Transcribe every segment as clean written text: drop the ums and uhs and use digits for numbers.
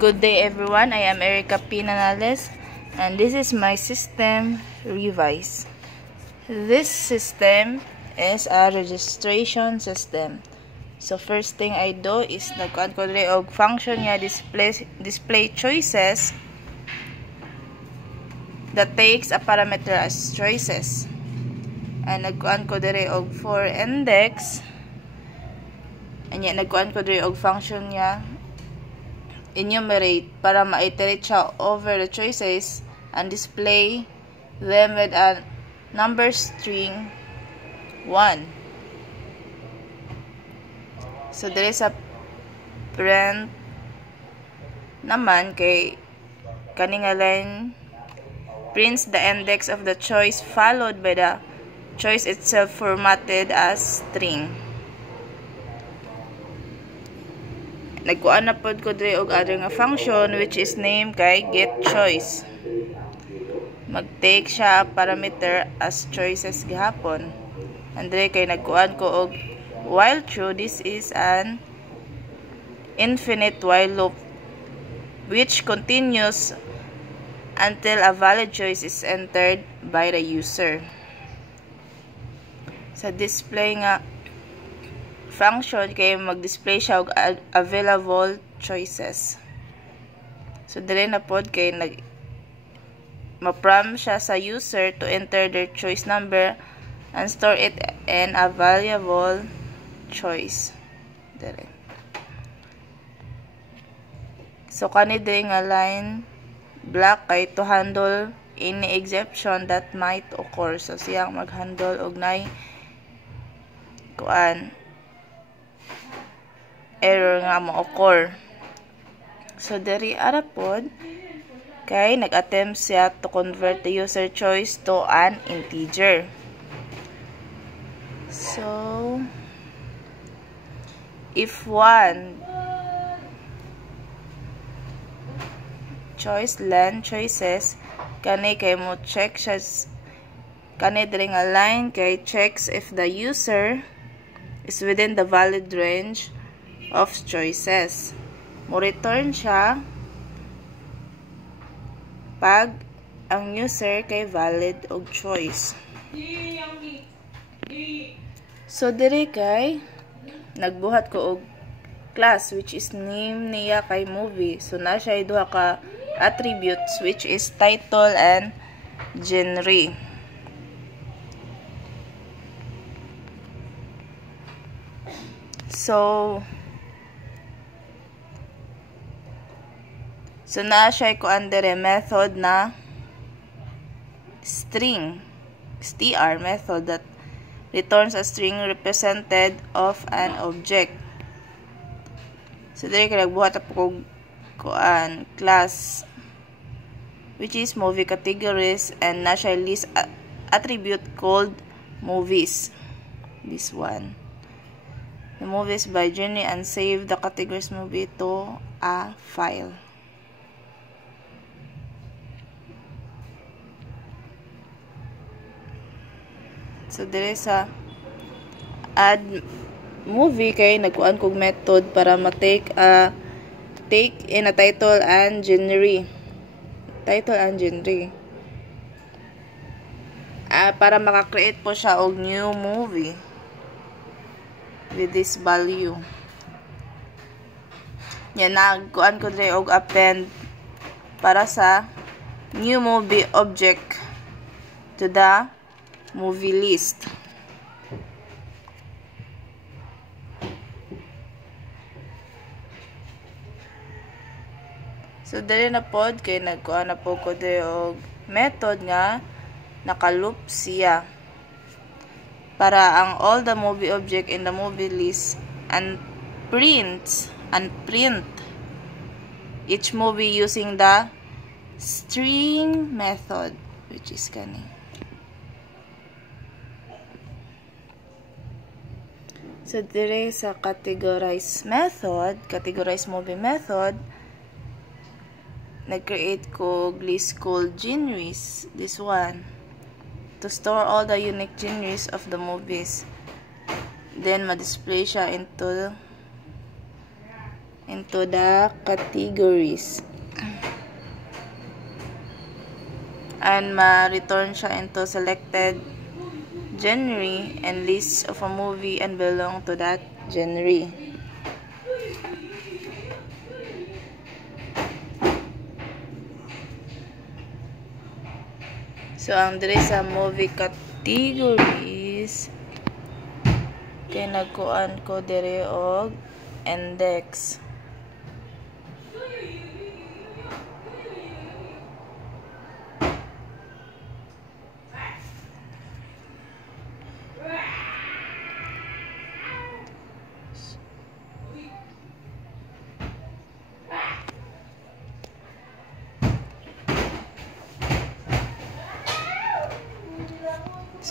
Good day everyone, I am Erica P. Nanales and this is my system revise. This system is a registration system. So first thing I do is nagkuan ko diri og function niya display choices that takes a parameter as choices. And nagkuan ko diri og for index. Anya nagkuan ko diri og function niya enumerate para ma-iterate siya over the choices and display them with a number string 1. So there is a print naman kay kaning line prints the index of the choice followed by the choice itself formatted as string. Nagkuan na pod ko diri og other nga function which is named kay get choice. Mag-take siya parameter as choices gihapon. And diri kay nagkuan ko og while true, this is an infinite while loop which continues until a valid choice is entered by the user. Sa display nga function kay mag-display siya og available choices. So dili na pod kay ma-prompt siya sa user to enter their choice number and store it in a valuable choice. Dili. So kani diri nga line black kay to handle any exception that might occur. So siyang mag-handle og nay kuan error nga mo-occur. So, diri ara pod kay nag-attempt siya to convert the user choice to an integer. So, if one choice len choices kani kay mo check siya kani diri nga line kay checks if the user is within the valid range of choices. Mo return siya pag ang user kay valid og choice. So diri kay nagbuhat ko og class which is name niya kay movie. So na siya duha ka attributes which is title and genre. So na siya ko under a method na string, str method that returns a string represented of an object. So diri ka nagbuhat ako kuan class which is movie categories and na siya list attribute called movies. This one. The movies by genre and save the categories movie to a file. So dire sa add movie kay nagkuan kog method para take in a title and genre. Title and genre. Para maka-create po siya og new movie with this value. Yan nagkuan ko dire og append para sa new movie object to the movie list. So dali na pod kay nagkuha na po ko diri og method nga naka-loop siya para ang all the movie object in the movie list and print each movie using the string method which is kani. So, dire sa categorize movie method, nag-create ko list called genres, this one, to store all the unique genres of the movies. Then, ma-display siya into the categories. And ma-return siya into selected genre and list of a movie and belong to that genre. So, ang diri sa movie categories, kay nagkuan ko diri og index.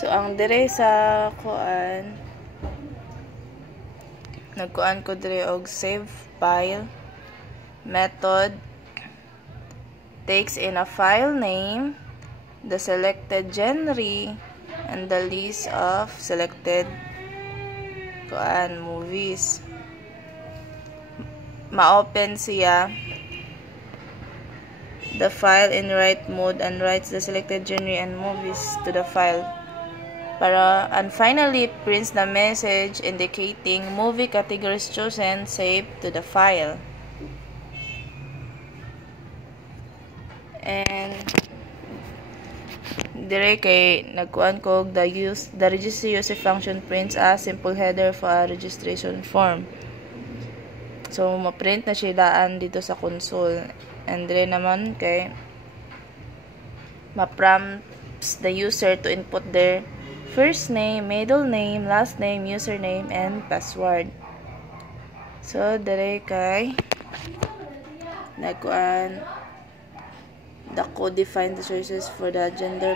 So, ang dire sa kuan, nagkuan ko dire og save file method takes in a file name, the selected genre, and the list of selected kuan movies. Ma-open siya the file in write mode and writes the selected genre and movies to the file. And finally, prints the message indicating movie categories chosen saved to the file. And dire kay nagkuan ko the register user function prints a simple header for a registration form. So ma-print na siya daan dito sa console. And dire naman kay ma-prompts the user to input their first name, middle name, last name, username, and password. So, dire kay nagkuan the code define the sources for the gender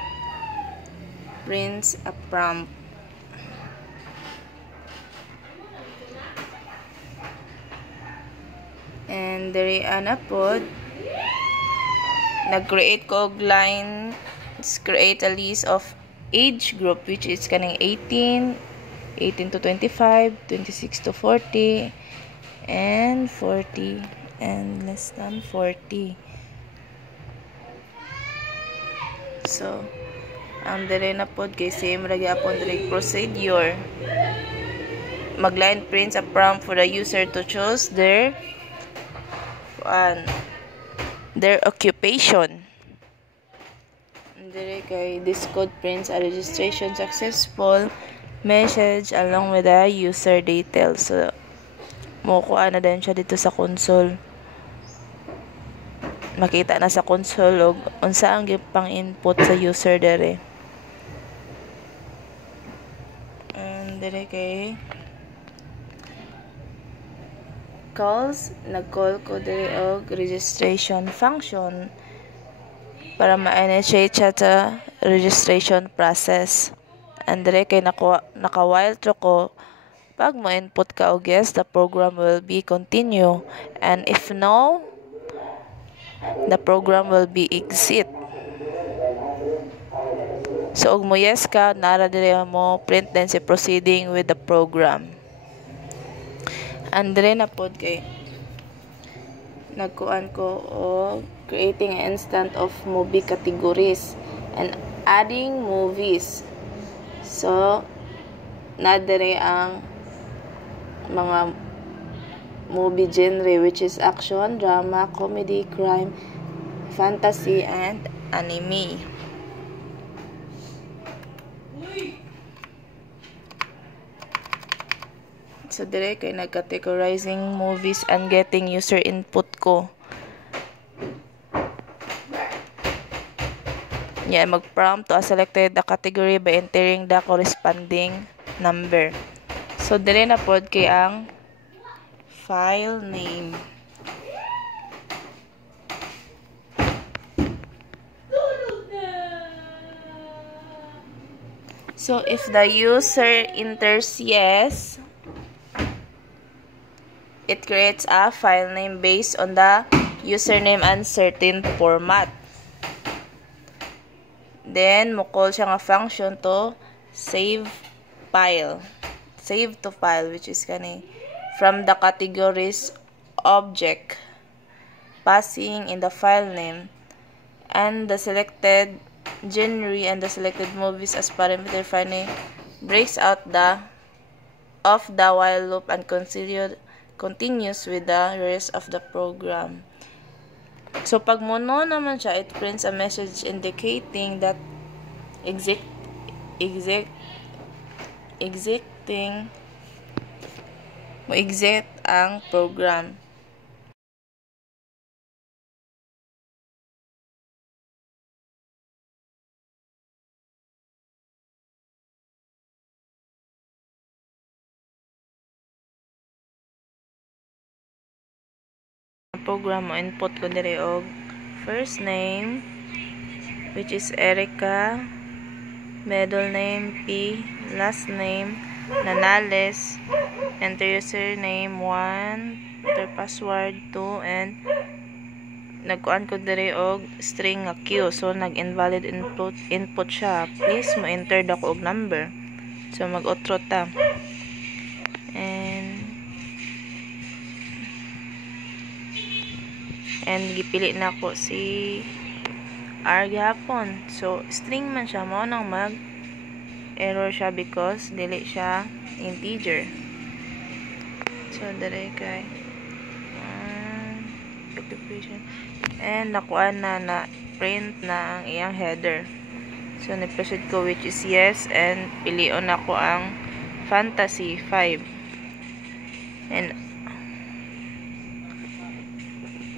prints a prompt. And dire ana pod nag-create ko og line, create a list of age group which is kaning 18 to 25, 26 to 40, and 40 and less than 40. So, ang dire na pod kay same ra gyapon dire procedure. Mag-line prints a prompt for the user to choose their occupation. Dire kay this code prints a registration successful message along with the user details. So, makukuha na din siya dito sa console. Makita na sa console og unsa ang pang input sa user dire. And dire kay calls, nag-call ko dire og registration function para ma-initiate siya sa registration process. And dire kay naka-while true ko, pag mo-input ka og yes, the program will be continue. And if no, the program will be exit. So, og mo yes ka, nara dire mo print din si proceeding with the program. And dire na pod kay nagkuan ko og creating an instance of movie categories and adding movies. So, nadire ang mga movie genre which is action, drama, comedy, crime, fantasy, and anime. So, dire kay nag-categorizing movies and getting user input ko. Yeah, mag-prompt to a selected the category by entering the corresponding number. So, dire na pod kay ang file name. So, if the user enters yes, it creates a file name based on the username and certain format. Then, mo-call siya nga function to save file. Save to file, which is kani from the categories object passing in the file name and the selected genre and the selected movies as parameter. Finally, breaks out of the while loop and continues with the rest of the program. So, pag mono naman siya, it prints a message indicating that exit ang program. Program mo input ko dire og first name, which is Erica, middle name P, last name Nanales, enter username 1, enter password 2, and nagkuan ko dire og string nga Q. So nag-invalid input siya. Please mo enter dako og number. So mag-outro ta. And gipili na ko si R gihapon. So string man siya, mo nang mag error siya because dili siya integer. So dire kay occupation, and nakuan na print na ang iyang header. So ni-proceed ko which is yes, and pilion ako ang Fantasy 5. And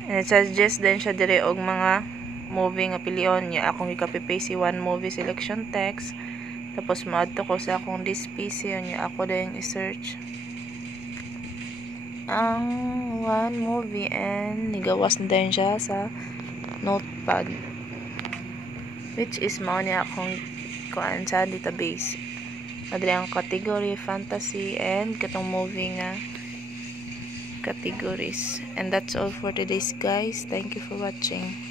it suggests din siya dire og mga movie nga pilion niya. Akong i-copy-paste si one movie selection text. Tapos ma-add ko sa akong this PC niya. Ako din i-search ang one movie and nigawas na din siya sa notepad. Which is mao niya akong kuan sa database. Adre ang category fantasy and katong movie nga categories. And that's all for today's guys. Thank you for watching.